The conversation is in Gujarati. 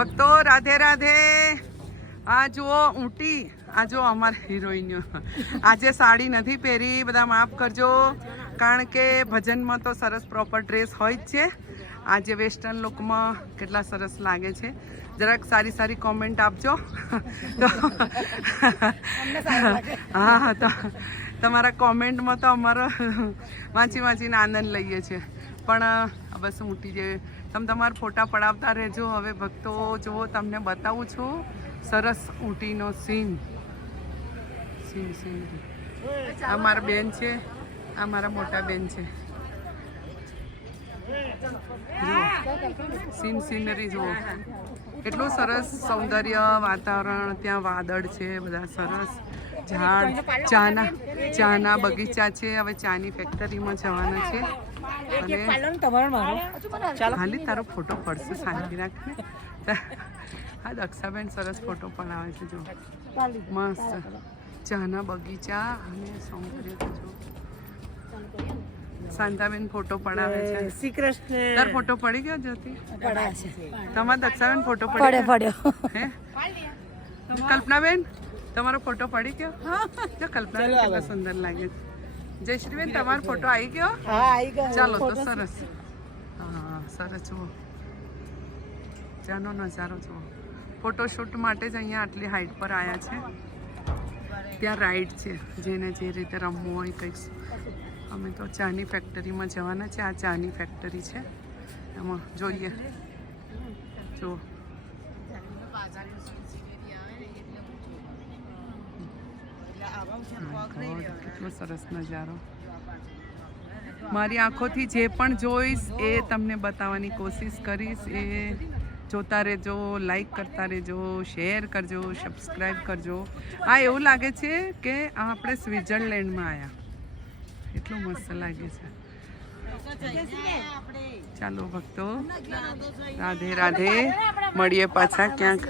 ભક્તો રાધે રાધે. આ જુઓ ઊંટી, આ જો અમારી હિરોઈન આજે સાડી નથી પહેરી, બધા માફ કરજો, કારણ કે ભજનમાં તો સરસ પ્રોપર ડ્રેસ હોય જ છે. આજે વેસ્ટર્ન લુકમાં કેટલા સરસ લાગે છે. જરાક સારી સારી કોમેન્ટ આપજો. હા, તો તમારા કોમેન્ટમાં તો અમારો વાંચીને આનંદ લઈએ છીએ. પણ બસ ઊંટી જે તમે તમારા ફોટા પડાવતા રહેજો. હવે ભક્તો જુઓ, તમને બતાવું છું સરસ ઊંટીનો સીન. આ મારા બેન છે, આ મારા મોટા બેન છે. સીનરી જુઓ, કેટલું સરસ સૌંદર્ય વાતાવરણ. ત્યાં વાદળ છે, બધા સરસ ઝાડ, ચાના બગીચા છે. હવે ચાની ફેક્ટરીમાં જવાના છે. અને ખાલી તારો ફોટો પડશે, શાંતિ રાખને. હા, દક્ષાબેન સરસ ફોટો પડાવે છે. જો મસ્ત ચાના બગીચા અને સૌંદર્ય જો. શાંતાબેન ફોટો પડાવે છે. શ્રી કૃષ્ણ. તાર ફોટો પડી ગયો જ્યોતિ? તમારા દક્ષાબેન ફોટો પડ્યો હે? કલ્પનાબેન તમારો ફોટો પડી ગયો? જો કલ્પનાબેન કેટલા સુંદર લાગે છે. જયશ્રીબેન તમારો ફોટો આવી ગયો? હા, આવી ગયો. ચાલો તો સરસ. હા, સરસ. જુઓ ચાનો નજારો જુઓ. ફોટોશૂટ માટે જ અહીંયા આટલી હાઈટ પર આવ્યા છે. ત્યાં રાઈડ છે, જેને જે રીતે રમવું હોય કંઈક. અમે તો ચાની ફેક્ટરીમાં જવાના છે. આ ચાની ફેક્ટરી છે, એમાં જોઈએ. જુઓ કેટલો સરસ નજારો. મારી આંખોથી જે પણ જોઈશ એ તમને બતાવવાની કોશિશ કરીશ. એ જોતા રહેજો, લાઈક કરતા રહેજો, શેર કરજો, સબસ્ક્રાઈબ કરજો. આ એવું લાગે છે કે આપણે સ્વિટ્ઝરલેન્ડમાં આવ્યા, એટલું મસ્ત લાગે છે. ચાલો ભક્તો, રાધે રાધે. મળીએ પાછા ક્યાંક.